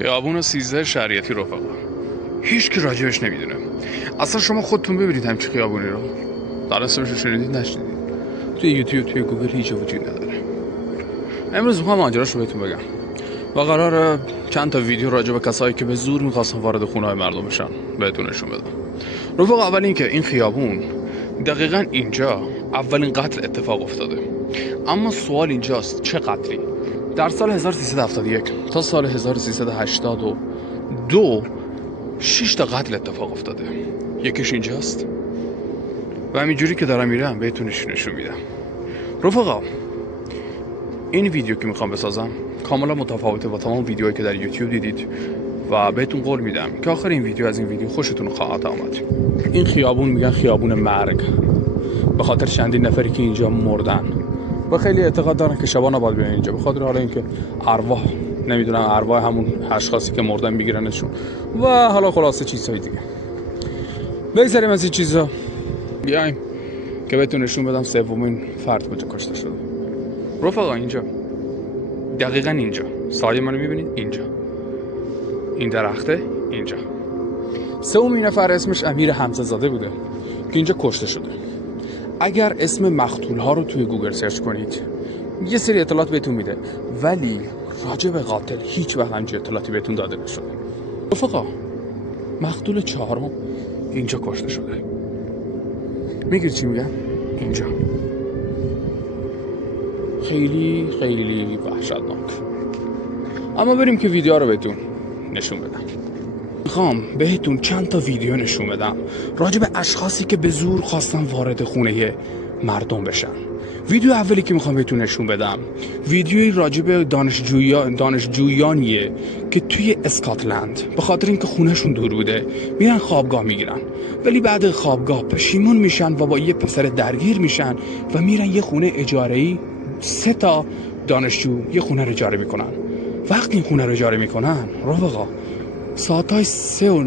خیابون 13 شریعتی رفقا. هیچ کی راجبش نمیدونه. اصلا شما خودتون ببینید همچی خیابونی رو. در اسمش شنیدید نشنیدید؟ توی یوتیوب توی گوگل هیچ وجود نداره. امروز میخوام ماجراش رو بهتون بگم. و قراره چند تا ویدیو راجع به کسایی که به زور میخواستن وارد خونه‌های مردم بشن بهتون نشون بدم. رفقا اول این که این خیابون دقیقاً اینجا اولین قتل اتفاق افتاده. اما سوال اینجاست چه قتلی؟ در سال 1371 تا سال 1382 6 تا قتل اتفاق افتاده. یکیش اینجاست و همینجوری که دارم میرم بهتون نشون میدم. رفقا این ویدیو که میخوام بسازم کاملا متفاوته با تمام ویدیوهایی که در یوتیوب دیدید و بهتون قول میدم که آخر این ویدیو از این ویدیو خوشتون خواهد آمد. این خیابون میگن خیابون مرگ به خاطر چندین نفری که اینجا مردن و خیلی اعتقاد دارن که شبا نباید بیان اینجا به خاطر حالا اینکه ارواح نمیدونم ارواح همون اشخاصی که مردن میگیرنشون و حالا خلاصه چیزهای دیگه. بگذاریم از این چیزا بیایم که بهتون نشون بدم سومین فرد کجا کشته شده. رفقا اینجا دقیقاً اینجا سایه منو میبینید اینجا این درخته اینجا سومین نفر اسمش امیر حمزه زاده بوده که اینجا کشته شده. اگر اسم مقتول ها رو توی گوگل سرچ کنید یه سری اطلاعات بهتون میده ولی راجع به قاتل هیچ وقت همچین اطلاعاتی بهتون داده نشده. رفقا مقتول چهارم اینجا کشته شده. میگید چی میگم؟ اینجا خیلی خیلی وحشتناک. اما بریم که ویدیو رو بهتون نشون بدم. میخوام بهتون چند تا ویدیو نشون بدم راجع به اشخاصی که به زور خواستن وارد خونه مردم بشن. ویدیو اولی که میخوام بهتون نشون بدم ویدیوی راجع به دانشجویانیه که توی اسکاتلند به خاطر اینکه خونهشون دور بوده میرن خوابگاه میگیرن ولی بعد خوابگاه پشیمون میشن و با یه پسر درگیر میشن و میرن یه خونه اجاره‌ای 3 تا دانشجو یه خونه رو اجاره میکنن. وقتی این خونه رو اجاره میکنن رفقا ساعتای 3 یا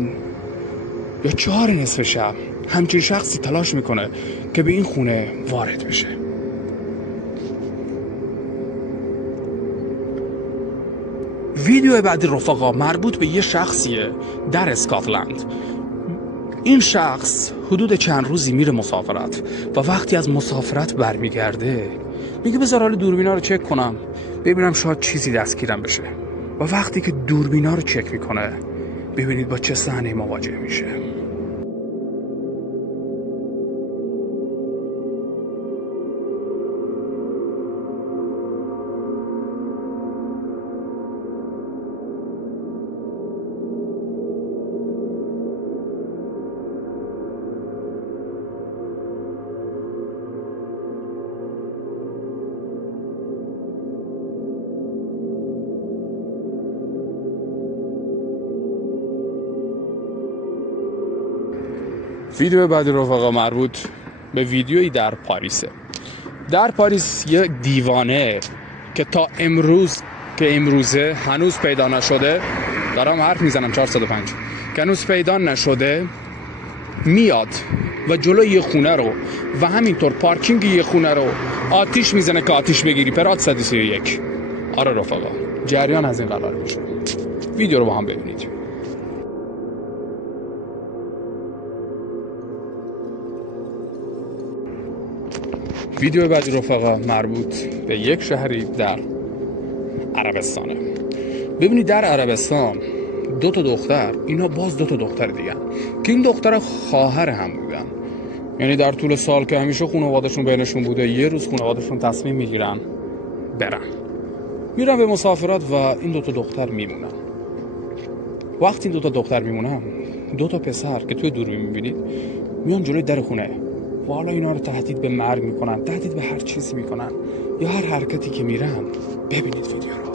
4 نصف شب همچین شخصی تلاش میکنه که به این خونه وارد بشه. ویدیو بعدی رفقا مربوط به یه شخصیه در اسکاتلند. این شخص حدود چند روزی میره مسافرت و وقتی از مسافرت برمیگرده میگه بذار حال دوربینا رو چک کنم ببینم شاید چیزی دستگیرم بشه و وقتی که دوربینا رو چک میکنه ببینید با چه صحنه‌ای مواجه میشه. ویدیو بعدی رفقا مربوط به ویدیویی در پاریسه. در پاریس یه دیوانه که تا امروزه هنوز پیدا نشده، دارم حرف میزنم 405 که هنوز پیدا نشده، میاد و جلوی یه خونه رو و همینطور پارکینگ یه خونه رو آتیش میزنه که آتیش بگیری. پرات 131. آره رفقا جریان از این قرار میشه. ویدیو رو با هم ببینید. ویدیو بعدی رفقا مربوط به یک شهری در عربستانه. ببینید در عربستان 2 تا دختر، اینا باز 2 تا دختر دیگه که این دختر خواهر هم بودن. یعنی در طول سال که همیشه خانواده‌شون بینشون بوده یه روز خانواده‌شون تصمیم میگیرن میرن به مسافرت و این 2 تا دختر میمونن. وقتی این 2 تا دختر میمونن 2 تا پسر که توی دوربین میبینید میان جلوی در خونه و حالا اینا رو تهدید به مرگ میکنن، تهدید به هر چیزی میکنن یا هر حرکتی که میرن. ببینید ویدیو رو.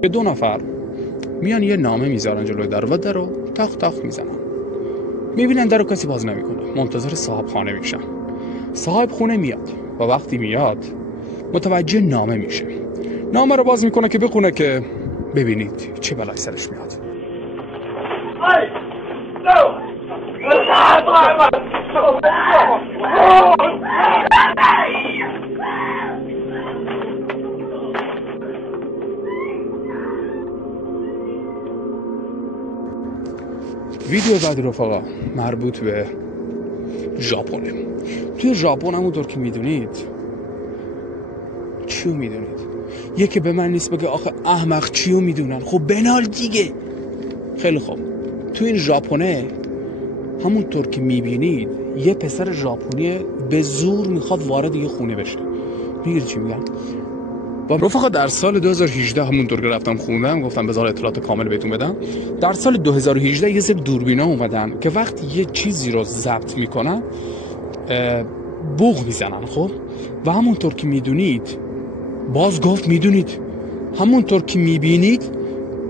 به 2 نفر میان یه نامه میذارن جلوی در و در رو تاخ تاخ میزنن. میبینن در رو کسی باز نمیکنه، منتظر صاحب خانه میشن. صاحب خونه میاد و وقتی میاد متوجه نامه میشه. نامه رو باز میکنه که بخونه که ببینید چه بلایی سرش میاد. ویدیو بعد رفقا مربوط به ژاپنه. توی ژاپن همونطور که میدونید، چیو میدونید؟ یکی به من نیست بگه آخه احمق چیو میدونن، خب بنال دیگه. خیلی خوب، توی این ژاپنه همونطور که میبینید یه پسر ژاپنی به زور میخواد وارد یه خونه بشه. میگید چی میگم؟ و رفقا در سال 2018 همونطور که رفتم خوندم، گفتم بذار اطلاعات کامل بهتون بدم. در سال 2018 یه سری دوربینا اومدن که وقتی یه چیزی رو ضبط میکنن بوق میزنن. خب و همونطور که میدونید، باز گفت میدونید، همونطور که میبینید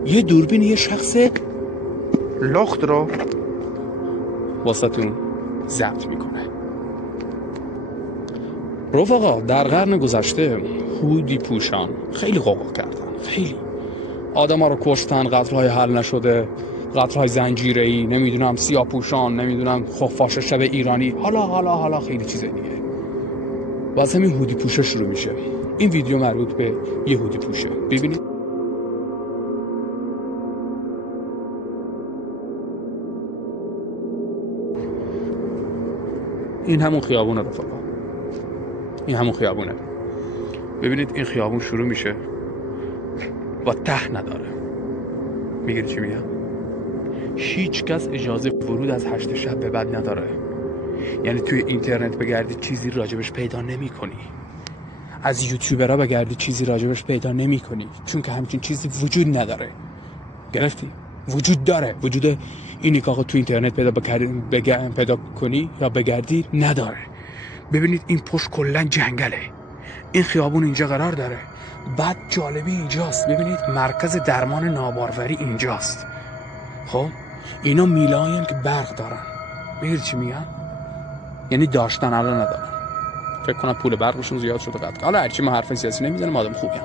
یه دوربین یه شخص لخت رو واسهتون ضبط میکنه. رفقا در قرن گذشته هودی پوشان خیلی قوقا کردن، خیلی آدم ها رو کشتن، قتل‌های حل نشده، قتل‌های زنجیره‌ای، نمیدونم سیاه پوشان، نمیدونم خفاش شب ایرانی، حالا خیلی چیز دیگه. باز همین هودی پوشه شروع میشه. این ویدیو مربوط به یه هودی پوشه. ببینید. این همون خیابونه رفقا، این همون خیابونه. ببینید این خیابون شروع میشه و ته نداره. میگید چی میگم؟ هیچ کس اجازه ورود از 8 شب به بعد نداره. یعنی توی اینترنت بگردی چیزی راجبش پیدا نمی کنی، از یوتیوبرها بگردی چیزی راجبش پیدا نمی کنی، چون که همچین چیزی وجود نداره. گرفتی؟ وجود داره، وجود اینی که آقا تو اینترنت پیدا کنی یا بگردی نداره. ببینید این پشت کلا جنگله، این خیابون اینجا قرار داره. بعد جالبی اینجاست، ببینید مرکز درمان ناباروری اینجاست. خب اینا میلاین که برق دارن. میگید چی میگم؟ یعنی داشتن الان ندارن. فکر کنم پول برقشون زیاد شده قطعا. حالا هرچی ما حرف سیاسی نمیزنیم، آدم خوبیم.